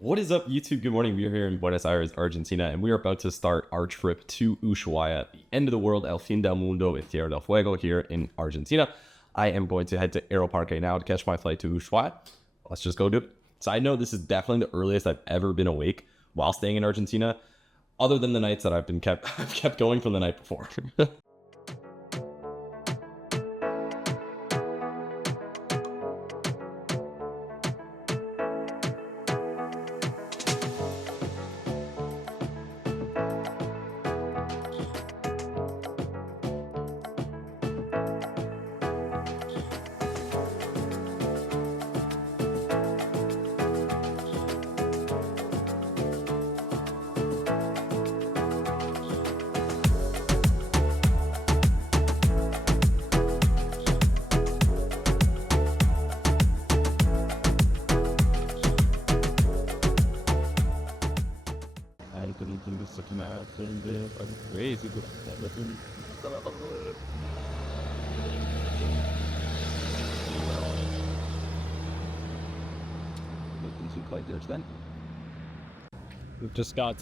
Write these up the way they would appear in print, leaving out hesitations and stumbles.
What is up, YouTube? Good morning. We are here in Buenos Aires, Argentina, and we are about to start our trip to Ushuaia, the end of the world, El Fin del Mundo, in Tierra del Fuego here in Argentina. I am going to head to Aeroparque now to catch my flight to Ushuaia. Let's just go do it. Side note, this is definitely the earliest I've ever been awake while staying in Argentina, other than the nights that I've kept going from the night before. Crazy. Just got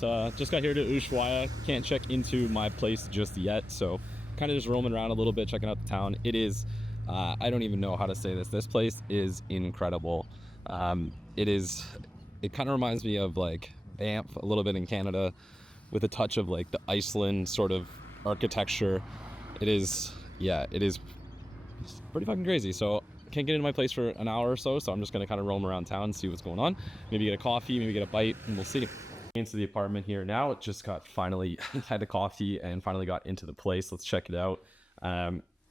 here to Ushuaia. Can't check into my place just yet, so kind of just roaming around a little bit, checking out the town. It is, I don't even know how to say this. This place is incredible. It kind of reminds me of like Banff a little bit in Canada, with a touch of like the Iceland sort of architecture. It's pretty fucking crazy. So can't get into my place for an hour or so, so I'm just gonna kind of roam around town and see what's going on. Maybe get a coffee, maybe get a bite, and we'll see. Into the apartment here now. It just got finally had a coffee and finally got into the place. Let's check it out.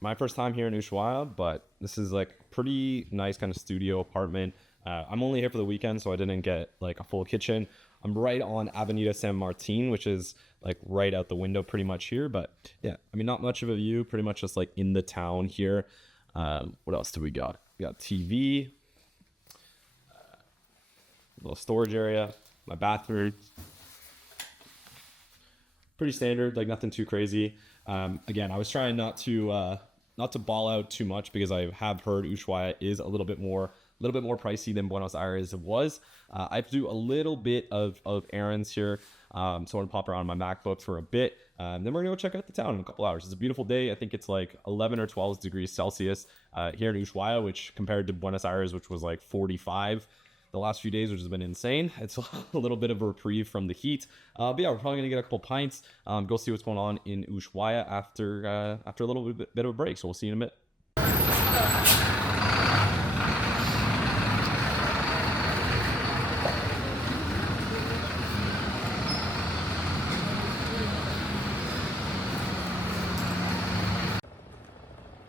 My first time here in Ushuaia, but this is like pretty nice kind of studio apartment. I'm only here for the weekend, so I didn't get like a full kitchen. I'm right on Avenida San Martin, which is like right out the window pretty much here. But yeah, I mean, not much of a view, pretty much just like in the town here. What else do we got? We got TV, little storage area, my bathroom. Pretty standard, like nothing too crazy. Again, I was trying not to ball out too much because I have heard Ushuaia is a little bit more pricey than Buenos Aires was. I have to do a little bit of errands here, so I'm gonna pop around my MacBook for a bit. Then we're gonna go check out the town in a couple hours. It's a beautiful day. I think it's like 11 or 12 degrees Celsius here in Ushuaia, which compared to Buenos Aires, which was like 45 the last few days, which has been insane. It's a little bit of a reprieve from the heat. But yeah, we're probably gonna get a couple pints, go see what's going on in Ushuaia after a little bit of a break. So we'll see you in a bit.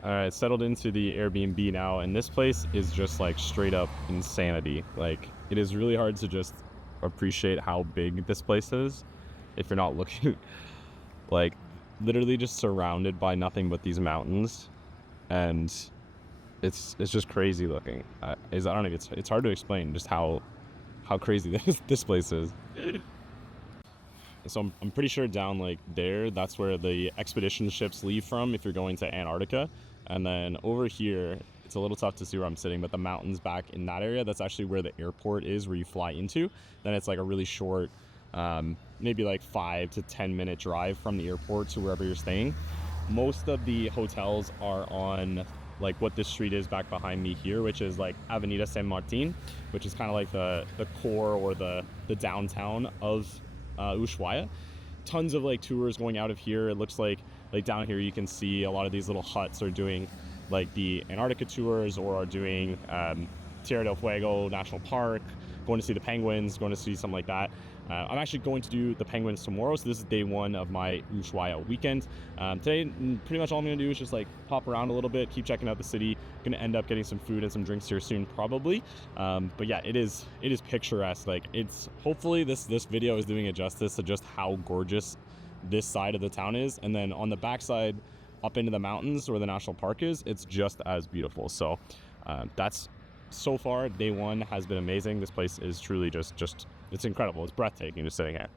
All right, settled into the Airbnb now, and this place is just like straight up insanity. Like, it is really hard to just appreciate how big this place is if you're not looking. Like, literally just surrounded by nothing but these mountains, and it's just crazy looking. It's hard to explain just how crazy this place is. So I'm pretty sure down like there, that's where the expedition ships leave from if you're going to Antarctica. And then over here, it's a little tough to see where I'm sitting, but the mountains back in that area, that's actually where the airport is, where you fly into. Then it's like a really short, maybe like 5 to 10 minute drive from the airport to wherever you're staying. Most of the hotels are on like what this street is back behind me here, which is like Avenida San Martin, which is kind of like the core or the downtown of Ushuaia. Tons of like tours going out of here. It looks like down here you can see a lot of these little huts are doing like the Antarctica tours, or are doing Tierra del Fuego National Park, going to see the penguins, going to see something like that. I'm actually going to do the penguins tomorrow, so this is day one of my Ushuaia weekend. Today, pretty much all I'm going to do is just like pop around a little bit, keep checking out the city. Going to end up getting some food and some drinks here soon, probably. But yeah, it is picturesque. Like, it's hopefully this video is doing it justice to just how gorgeous this side of the town is, and then on the backside, up into the mountains where the national park is, it's just as beautiful. So that's so far day one has been amazing. This place is truly just it's incredible. It's breathtaking just sitting here.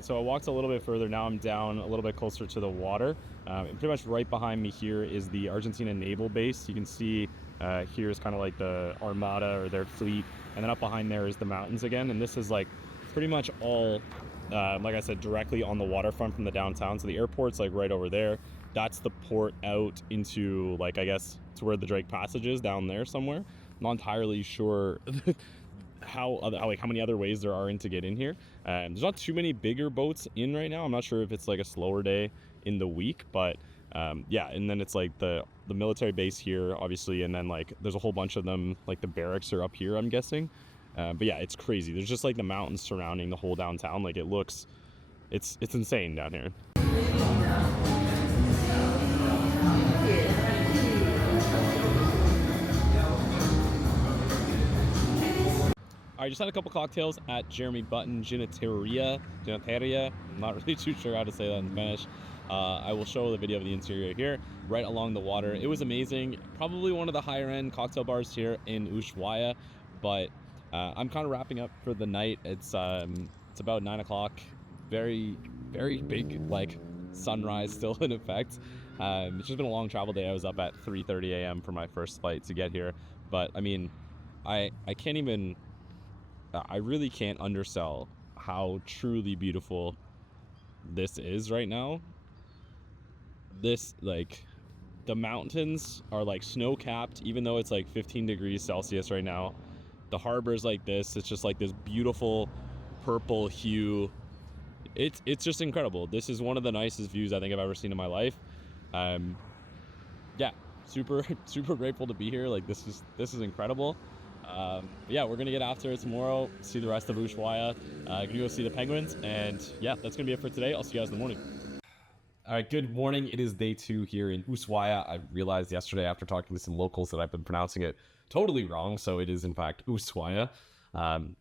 So I walked a little bit further. Now I'm down a little bit closer to the water. And pretty much right behind me here is the Argentina naval base. You can see here is kind of like the Armada or their fleet. And then up behind there is the mountains again. And this is like pretty much all, like I said, directly on the waterfront from the downtown. So the airport's like right over there. That's the port out into, like, I guess to where the Drake Passage is down there somewhere. I'm not entirely sure how many other ways there are to get in here. There's not too many bigger boats in right now. I'm not sure if it's like a slower day in the week, but yeah. And then it's like the military base here, obviously, and then like there's a whole bunch of them. Like the barracks are up here, I'm guessing. But yeah, it's crazy. There's just like the mountains surrounding the whole downtown. Like it looks, it's insane down here. I just had a couple cocktails at Jeremy Button Ginateria. I'm not really too sure how to say that in Spanish. I will show the video of the interior here, right along the water. It was amazing. Probably one of the higher end cocktail bars here in Ushuaia, but I'm kind of wrapping up for the night. It's about 9 o'clock. Very, very big like sunrise still in effect. It's just been a long travel day. I was up at 3:30 a.m. for my first flight to get here, but I mean, I can't even. I really can't undersell how truly beautiful this is right now. This, like, the mountains are like snow capped, even though it's like 15 degrees Celsius right now. The harbor's like this. It's just like this beautiful purple hue. It's just incredible. This is one of the nicest views I think I've ever seen in my life. Yeah, super grateful to be here. Like this is incredible. Yeah, we're gonna get after it tomorrow, see the rest of Ushuaia, gonna go see the penguins, and yeah, that's gonna be it for today. I'll see you guys in the morning. All right, good morning. It is day 2 here in Ushuaia. I realized yesterday after talking to some locals that I've been pronouncing it totally wrong, so it is in fact Ushuaia,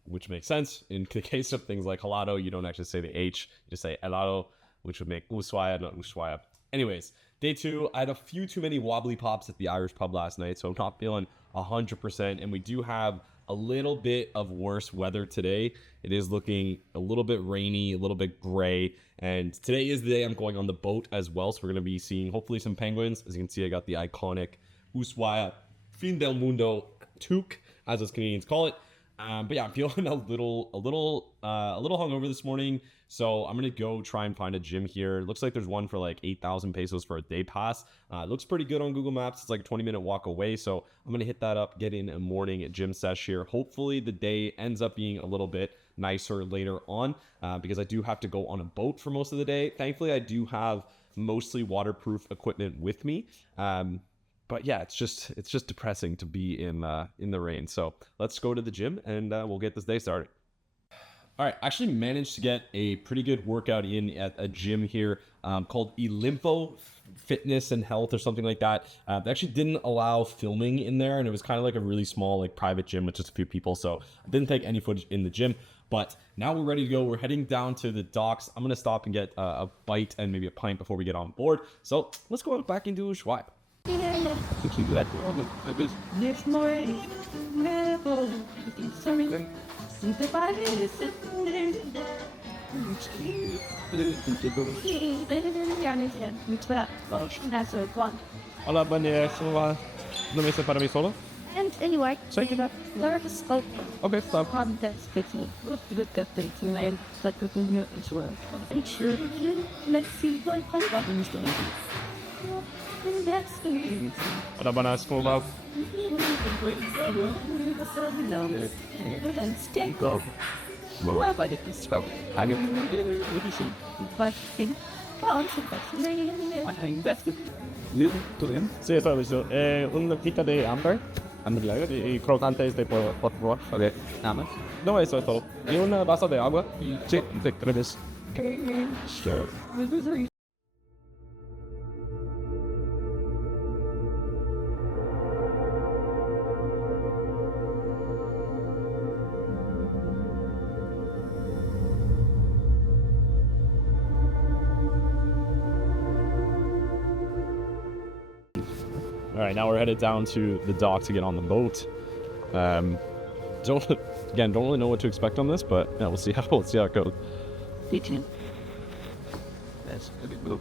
which makes sense. In the case of things like helado, you don't actually say the H, you just say helado, which would make Ushuaia, not Ushuaia. Anyways, day 2, I had a few too many wobbly pops at the Irish pub last night, so I'm not feeling 100%, and we do have a little bit of worse weather today. It is looking a little bit rainy, a little bit gray, and today is the day I'm going on the boat as well, so we're going to be seeing hopefully some penguins. As you can see, I got the iconic Ushuaia Fin del Mundo toque, as us Canadians call it. But yeah, I'm feeling a little hungover this morning, so I'm gonna go try and find a gym here. It looks like there's one for like 8,000 pesos for a day pass. It looks pretty good on Google Maps. It's like a 20-minute walk away, so I'm gonna hit that up, get in a morning gym sesh here. Hopefully the day ends up being a little bit nicer later on, because I do have to go on a boat for most of the day. Thankfully, I do have mostly waterproof equipment with me. But yeah, it's just depressing to be in the rain. So let's go to the gym and we'll get this day started. All right, I actually managed to get a pretty good workout in at a gym here called Elimpo Fitness and Health or something like that. They actually didn't allow filming in there, and it was kind of like a really small like private gym with just a few people. So I didn't take any footage in the gym. But now we're ready to go. We're heading down to the docks. I'm gonna stop and get a bite and maybe a pint before we get on board. So let's go back into Ushuaia. Hola, buen día. ¿Cómo va? ¿No me hice para mí solo? And anyway, Sí. learn to scope Okay, stop. context fixing. Look at things and like the thing as well. And sure, let's see what happens. Hola, buenas. ¿Cómo va? Sí, está listo. Una pita de hambre y crocantes de por favor. Okay. Nada más. No, eso es todo. Y una vaso de agua. Sí, gracias. Sure. All right, now we're headed down to the dock to get on the boat. Don't Again, don't really know what to expect on this, but yeah, we'll see how it goes. Stay tuned. That's a good move.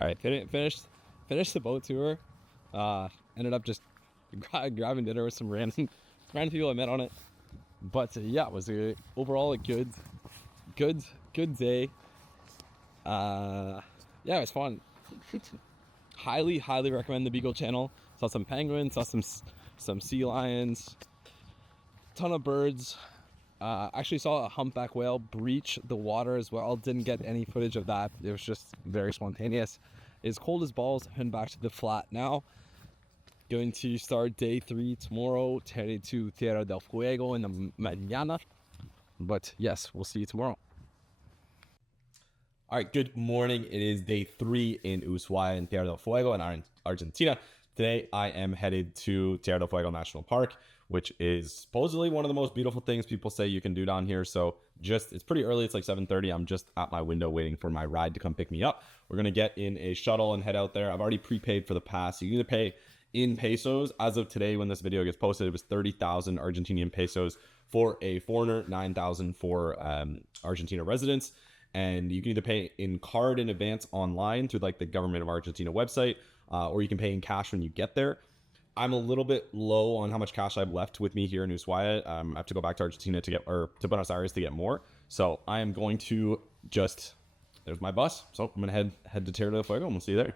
All right, finished the boat tour. Ended up just grabbing dinner with some random people I met on it. But yeah, it was overall a good day. Yeah, it was fun. Highly recommend the Beagle Channel. Saw some penguins, saw some sea lions, ton of birds. Actually saw a humpback whale breach the water as well. Didn't get any footage of that. It was just very spontaneous. It's cold as balls. Heading back to the flat now. Going to start day 3 tomorrow. Headed to Tierra del Fuego in the mañana. But yes, we'll see you tomorrow. All right, good morning. It is day 3 in Ushuaia in Tierra del Fuego in Argentina. Today, I am headed to Tierra del Fuego National Park, which is supposedly one of the most beautiful things people say you can do down here. So it's pretty early. It's like 7:30. I'm just at my window waiting for my ride to come pick me up. We're going to get in a shuttle and head out there. I've already prepaid for the pass. You can either pay in pesos. As of today, when this video gets posted, it was 30,000 Argentinian pesos for a foreigner, 9,000 for Argentina residents. And you can either pay in card in advance online through like the government of Argentina website, or you can pay in cash when you get there. I'm a little bit low on how much cash I have left with me here in Ushuaia. I have to go back to Argentina to Buenos Aires to get more. So I am going to there's my bus. So I'm going to head to Tierra del Fuego and we'll see you there.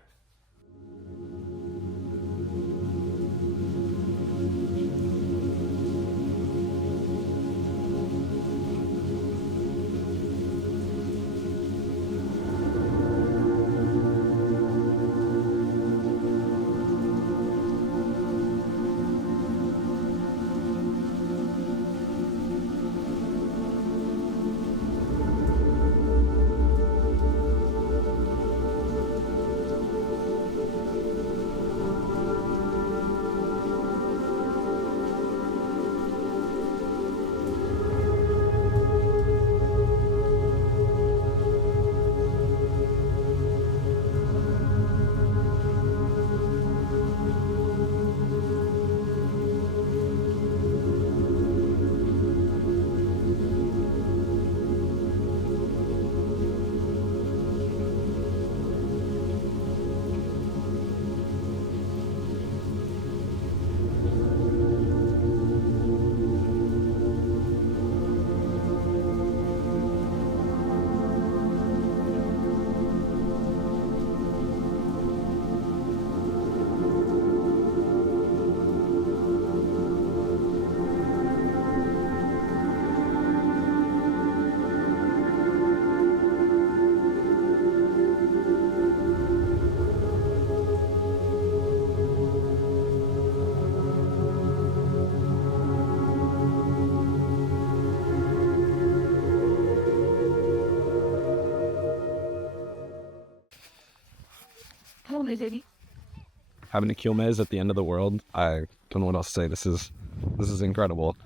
Having a Quilmes at the end of the world, I don't know what else to say. This is incredible.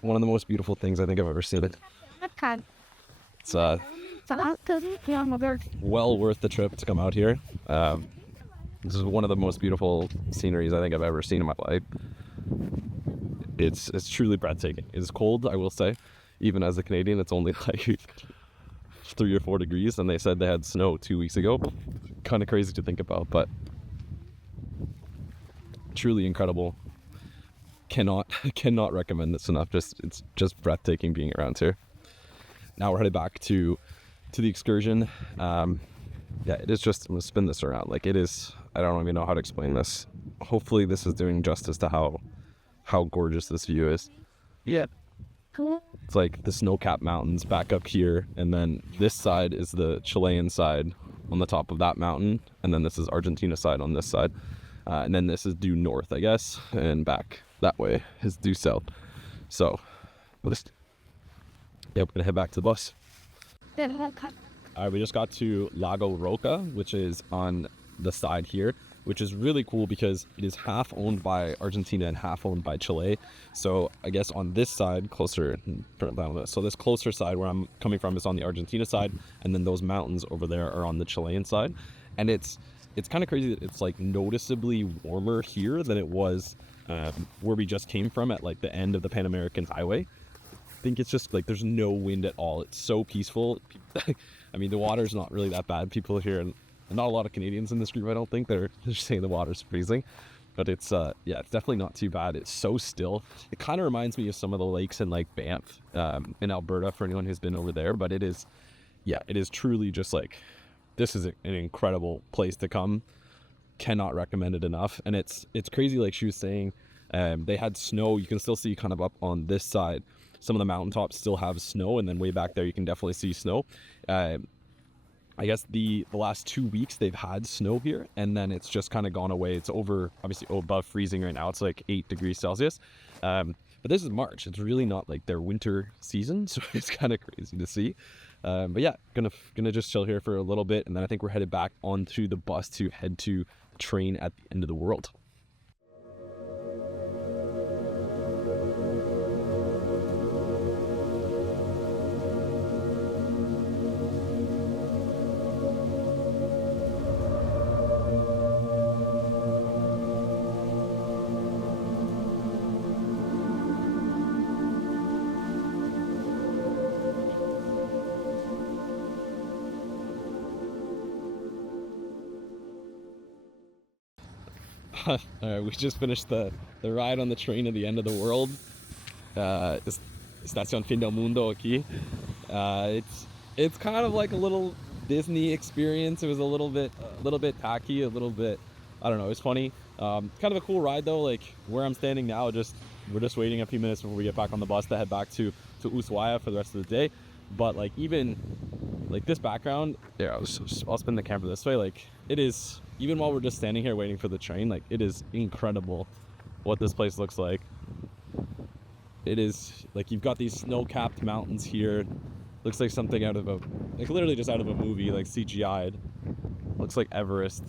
One of the most beautiful things I think I've ever seen. It's well worth the trip to come out here. This is one of the most beautiful sceneries I think I've ever seen in my life. It's truly breathtaking. It's cold, I will say. Even as a Canadian, it's only like 3 or 4 degrees, and they said they had snow 2 weeks ago. Kind of crazy to think about, but truly incredible. Cannot recommend this enough. It's just breathtaking being around here. Now we're headed back to the excursion. Yeah, it is just, I'm gonna spin this around. Like, it is, I don't even know how to explain this. Hopefully this is doing justice to how gorgeous this view is. Yeah. It's like the snow-capped mountains back up here, and then this side is the Chilean side on the top of that mountain, and then this is Argentina side on this side. And then this is due north, I guess, and back that way is due south. So, yeah, we're gonna head back to the bus. We just got to Lago Roca, which is on the side here, which is really cool because it is half owned by Argentina and half owned by Chile. So I guess on this side, closer, so this closer side where I'm coming from is on the Argentina side, and then those mountains over there are on the Chilean side. And it's kind of crazy that it's like noticeably warmer here than it was where we just came from at like the end of the Pan American Highway. I think it's just like there's no wind at all. It's so peaceful. I mean, the water's not really that bad. People here, and not a lot of Canadians in this group, I don't think, they're saying the water's freezing. But it's, yeah, it's definitely not too bad. It's so still. It kind of reminds me of some of the lakes in like Banff in Alberta for anyone who's been over there. But it is, yeah, it is truly just like, this is an incredible place to come. Cannot recommend it enough. And it's crazy, like she was saying, they had snow. You can still see kind of up on this side. Some of the mountaintops still have snow, and then way back there you can definitely see snow. I guess the last 2 weeks they've had snow here, and then it's just kind of gone away. It's obviously above freezing right now. It's like 8 degrees Celsius. But this is March. It's really not like their winter season, so it's kind of crazy to see. But yeah, gonna just chill here for a little bit, and then I think we're headed back onto the bus to head to the train at the end of the world. All right, we just finished the ride on the train at the end of the world. Estación Fin del Mundo aquí. It's kind of like a little Disney experience. It was a little bit tacky, a little bit, I don't know, it's funny. Kind of a cool ride though. Like where I'm standing now, we're just waiting a few minutes before we get back on the bus to head back to Ushuaia for the rest of the day. But like even like this background, yeah, I'll spin the camera this way. Like it is, even while we're just standing here waiting for the train, like it is incredible what this place looks like. It is like you've got these snow-capped mountains here. Looks like something out of literally just out of a movie, like CGI'd. Looks like Everest.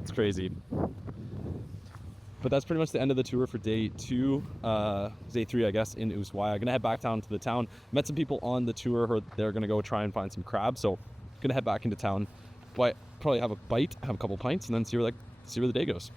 It's crazy. But that's pretty much the end of the tour for day 2, day 3, I guess, in Ushuaia. Gonna head back down to the town. Met some people on the tour who they're gonna go try and find some crab. So gonna head back into town, probably have a bite, have a couple pints, and then see where the day goes.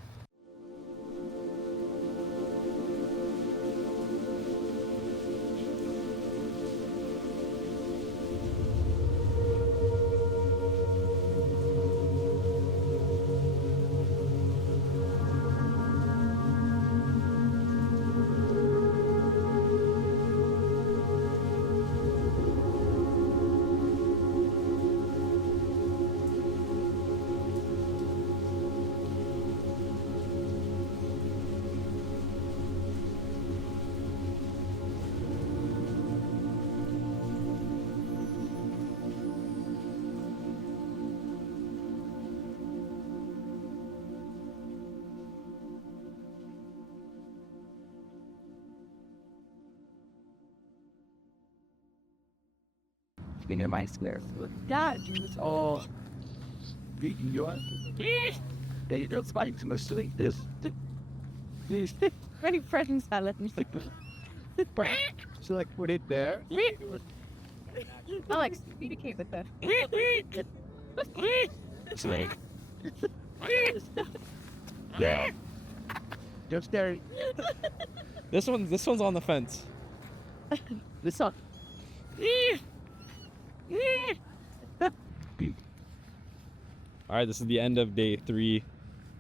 Minimize there. That is all. They don't spike to most of this. Very presents I let me stick. So like put it there. I like communicate with that. It's like yeah. Just there. This one's on the fence. This one. All right, this is the end of day 3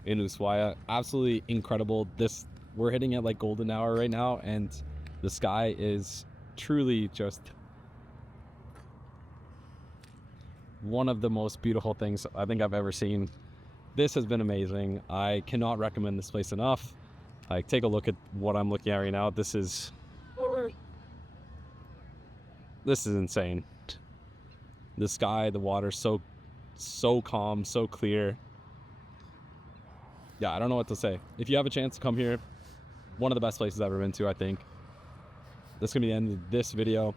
in Ushuaia. Absolutely incredible. We're hitting at like golden hour right now, and the sky is truly just one of the most beautiful things I think I've ever seen. This has been amazing. I cannot recommend this place enough. Like, take a look at what I'm looking at right now. This is insane. The sky, the water, so calm, so clear. Yeah, I don't know what to say. If you have a chance to come here, one of the best places I've ever been to, I think. That's gonna be the end of this video.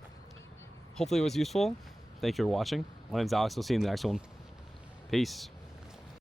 Hopefully it was useful. Thank you for watching. My name's Alex. We'll see you in the next one. Peace.